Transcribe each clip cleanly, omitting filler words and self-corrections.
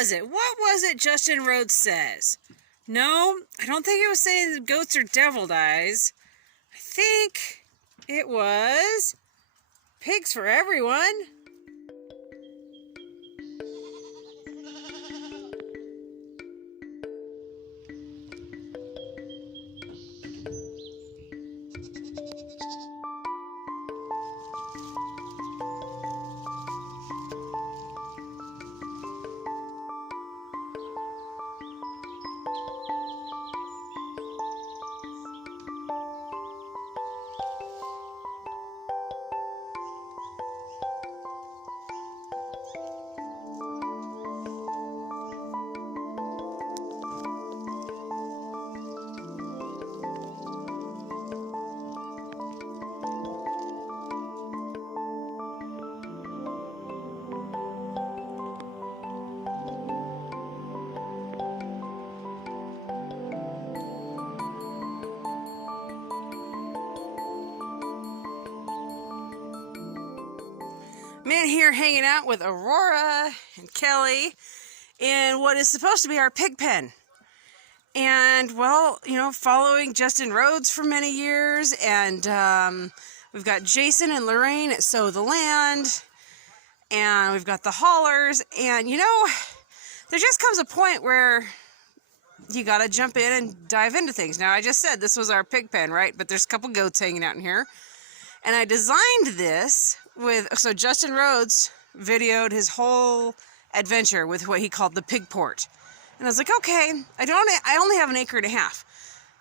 was it? What was it Justin Rhodes says? No, I don't think it was saying that goats are deviled eyes. I think it was pigs for everyone. Man here hanging out with Aurora and Kelly in what is supposed to be our pig pen. And, well, you know, following Justin Rhodes for many years, and we've got Jason and Lorraine at Sow the Land, and we've got the haulers, and, you know, there just comes a point where you gotta jump in and dive into things. Now, I just said this was our pig pen, right? But there's a couple goats hanging out in here. And I designed this so Justin Rhodes videoed his whole adventure with what he called the pig port. And I was like, okay, I only have 1.5 acres.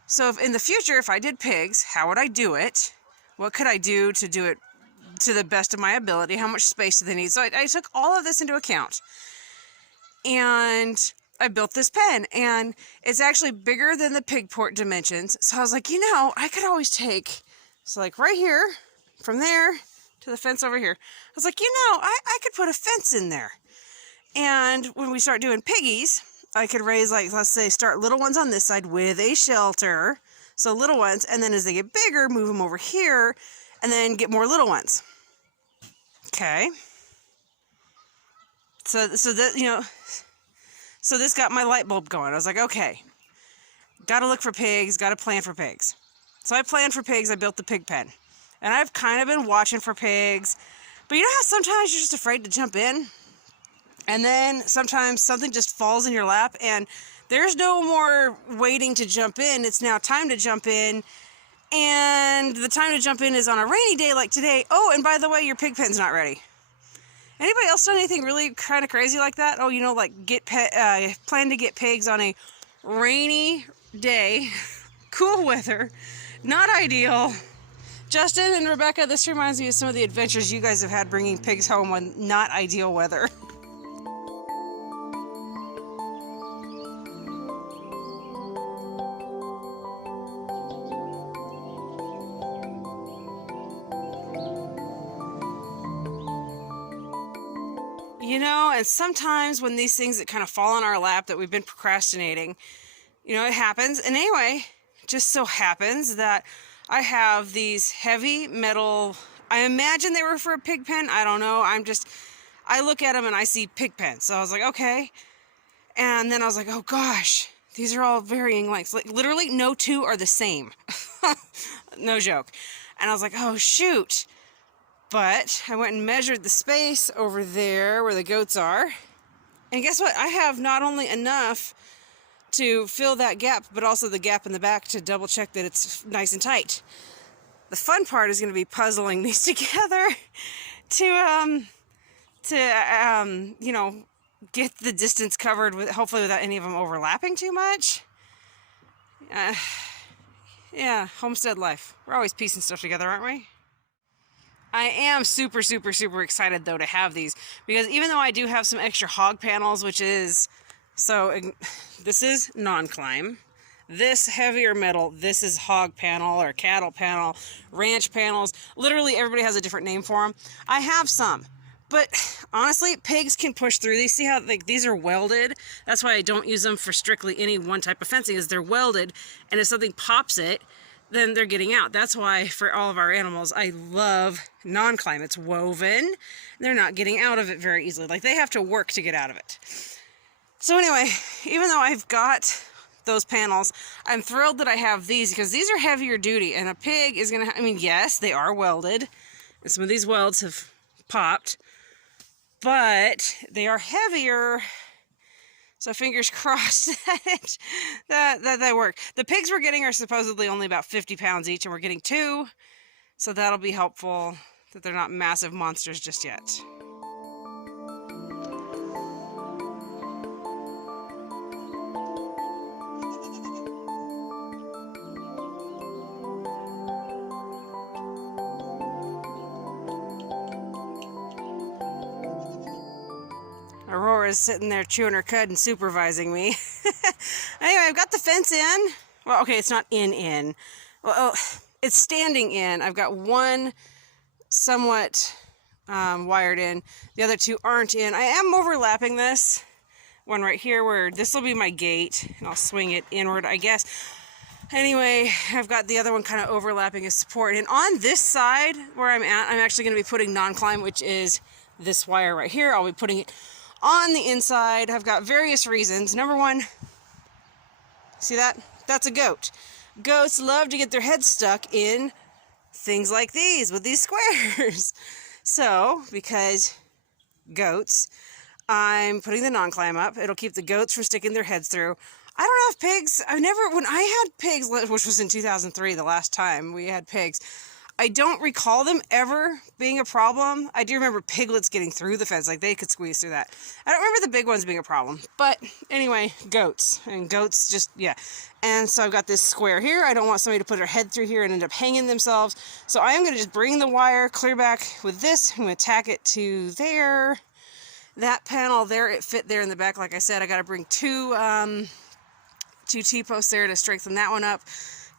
So if in the future, if I did pigs, how would I do it? What could I do to do it to the best of my ability? How much space do they need? So I took all of this into account. And I built this pen, and it's actually bigger than the pig port dimensions. So I was like, you know, I could always take, so like right here, from there to the fence over here. I was like, you know, I could put a fence in there. And when we start doing piggies, I could raise, like, let's say, start little ones on this side with a shelter. So little ones, and then as they get bigger, move them over here, and then get more little ones. Okay. So that, you know, so this got my light bulb going. I was like, okay, got to look for pigs, got to plan for pigs. So I planned for pigs, I built the pig pen. And I've kind of been watching for pigs. But you know how sometimes you're just afraid to jump in? And then sometimes something just falls in your lap and there's no more waiting to jump in. It's now time to jump in. And the time to jump in is on a rainy day like today. Oh, and by the way, your pig pen's not ready. Anybody else done anything really kind of crazy like that? Oh, you know, like plan to get pigs on a rainy day, cool weather, not ideal. Justin and Rebecca, this reminds me of some of the adventures you guys have had bringing pigs home on not ideal weather. You know, and sometimes when these things that kind of fall on our lap that we've been procrastinating, you know, it happens. And anyway, just so happens that I have these heavy metal, I imagine they were for a pig pen. I don't know. I look at them and I see pig pens. So I was like, okay. And then I was like, oh gosh, these are all varying lengths. Like literally no two are the same. No joke. And I was like, oh shoot. But I went and measured the space over there where the goats are. And guess what? I have not only enough to fill that gap, but also the gap in the back to double check that it's nice and tight. The fun part is going to be puzzling these together to you know, get the distance covered with, hopefully without any of them overlapping too much. Yeah, homestead life. We're always piecing stuff together, aren't we? I am super, super, super excited though to have these, because even though I do have some extra hog panels, which is, so this is non-climb, this heavier metal, this is hog panel or cattle panel, ranch panels, literally everybody has a different name for them. I have some, but honestly, pigs can push through these. See how like these are welded? That's why I don't use them for strictly any one type of fencing, is they're welded, and if something pops it, then they're getting out. That's why for all of our animals, I love non-climb. It's woven. They're not getting out of it very easily. Like they have to work to get out of it. So anyway, even though I've got those panels, I'm thrilled that I have these because these are heavier duty, and a pig is gonna, I mean, yes, they are welded, and some of these welds have popped, but they are heavier. So fingers crossed that work. The pigs we're getting are supposedly only about 50 pounds each, and we're getting 2. So that'll be helpful that they're not massive monsters just yet. Aurora's sitting there chewing her cud and supervising me. Anyway, I've got the fence in. Well, okay, it's not in. Well, it's standing in. I've got one somewhat wired in. The other 2 aren't in. I am overlapping this one right here where this will be my gate, and I'll swing it inward, I guess. Anyway, I've got the other one kind of overlapping as support. And on this side where I'm at, I'm actually going to be putting non-climb, which is this wire right here. I'll be putting it on the inside. I've got various reasons. Number one, see that? That's a goat. Goats love to get their heads stuck in things like these with these squares. So, because goats, I'm putting the non-climb up. It'll keep the goats from sticking their heads through. I don't know if pigs, when I had pigs, which was in 2003, the last time we had pigs, I don't recall them ever being a problem. I do remember piglets getting through the fence, like they could squeeze through that. I don't remember the big ones being a problem. But anyway, goats. And goats just, yeah. And so I've got this square here. I don't want somebody to put their head through here and end up hanging themselves. So I am going to just bring the wire clear back with this. I'm going to tack it to there. That panel there, it fit there in the back. Like I said, I got to bring two T-posts there to strengthen that one up.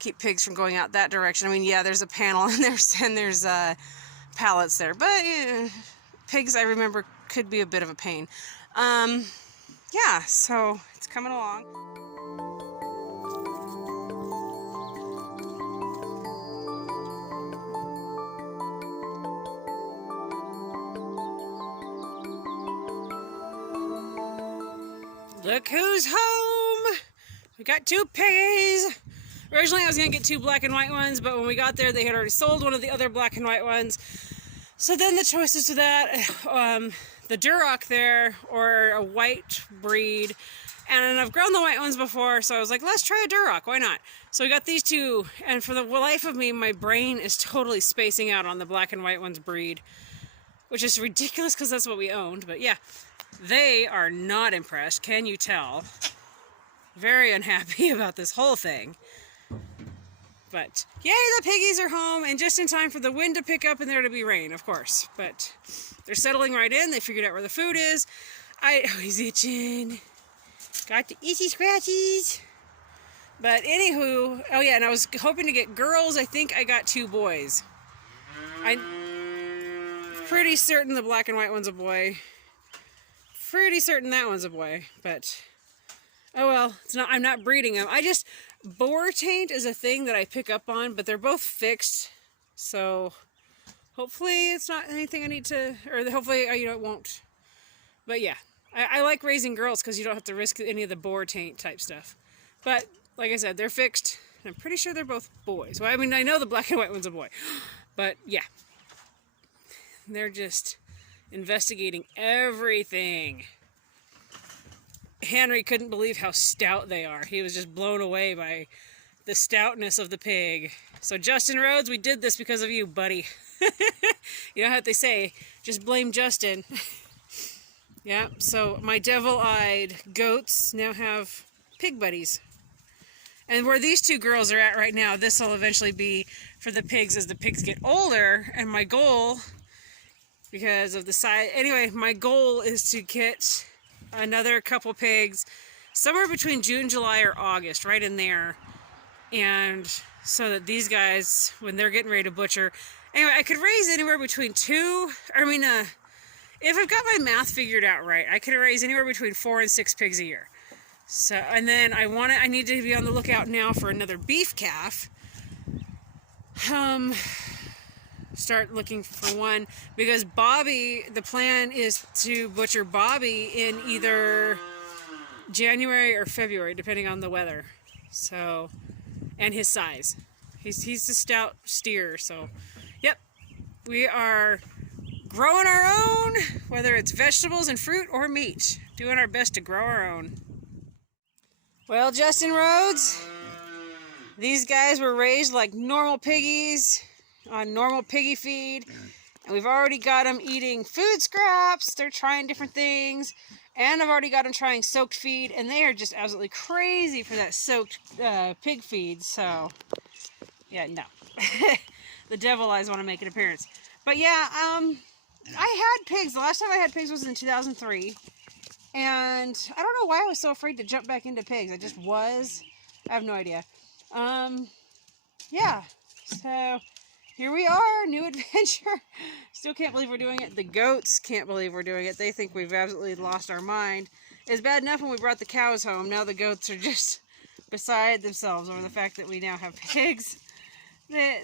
Keep pigs from going out that direction. I mean, yeah, there's a panel and there's pallets there, but pigs, I remember, could be a bit of a pain. Yeah, so it's coming along. Look who's home! We got 2 piggies. Originally I was going to get 2 black and white ones, but when we got there they had already sold one of the other black and white ones. So then the choices to that, the Duroc there or a white breed. And I've grown the white ones before, so I was like, let's try a Duroc, why not? So we got these 2, and for the life of me, my brain is totally spacing out on the black and white ones breed, which is ridiculous because that's what we owned, but yeah. They are not impressed, can you tell? Very unhappy about this whole thing. But, yay, the piggies are home, and just in time for the wind to pick up and there to be rain, of course. But they're settling right in. They figured out where the food is. Oh, he's itching. Got the itchy scratchies. But anywho, oh yeah, and I was hoping to get girls. I think I got 2 boys. I'm pretty certain the black and white one's a boy. Pretty certain that one's a boy, but oh well, it's not. I'm not breeding them. Boar taint is a thing that I pick up on, but they're both fixed, so hopefully it's not anything I need to, or hopefully it won't. But yeah, I like raising girls because you don't have to risk any of the boar taint type stuff. But like I said, they're fixed, and I'm pretty sure they're both boys. Well, I mean, I know the black and white one's a boy, but yeah, they're just investigating everything. Henry couldn't believe how stout they are. He was just blown away by the stoutness of the pig. So Justin Rhodes, we did this because of you, buddy. You know what they say, just blame Justin. Yeah, so my devil-eyed goats now have pig buddies. And where these 2 girls are at right now, this will eventually be for the pigs as the pigs get older. And my goal, because of the size, anyway, my goal is to get another couple pigs somewhere between June, July, or August, right in there. And so that these guys, when they're getting ready to butcher, anyway, I could raise anywhere between 2, if I've got my math figured out right, I could raise anywhere between 4 and 6 pigs a year. So, and then I need to be on the lookout now for another beef calf. Start looking for one, because Bobby, the plan is to butcher Bobby in either January or February, depending on the weather. So, and his size. He's a stout steer, so yep. We are growing our own, whether it's vegetables and fruit or meat. Doing our best to grow our own. Well, Justin Rhodes, these guys were raised like normal piggies on normal piggy feed. And we've already got them eating food scraps. They're trying different things. And I've already got them trying soaked feed. And they are just absolutely crazy for that soaked pig feed. So, yeah, no. The devil eyes want to make an appearance. But yeah, I had pigs. The last time I had pigs was in 2003. And I don't know why I was so afraid to jump back into pigs. I just was. I have no idea. Yeah. So here we are, new adventure. Still can't believe we're doing it. The goats can't believe we're doing it. They think we've absolutely lost our mind. It's bad enough when we brought the cows home. Now the goats are just beside themselves over the fact that we now have pigs.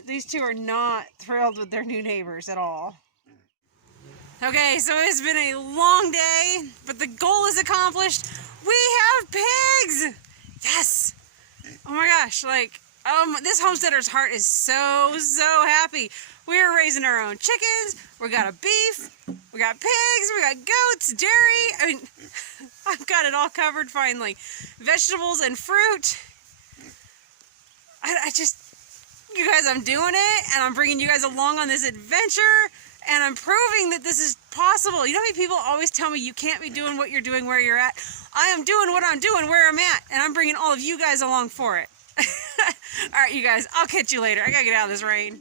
These two are not thrilled with their new neighbors at all. Okay, so it's been a long day, but the goal is accomplished. We have pigs! Yes! Oh my gosh, like, this homesteader's heart is so happy. We're raising our own chickens, we got a beef, we got pigs, we got goats, dairy. I mean, I've got it all covered finally. Vegetables and fruit. You guys, I'm doing it, and I'm bringing you guys along on this adventure, and I'm proving that this is possible. You know how many people always tell me you can't be doing what you're doing where you're at? I am doing what I'm doing where I'm at, and I'm bringing all of you guys along for it. All right, you guys, I'll catch you later. I gotta get out of this rain.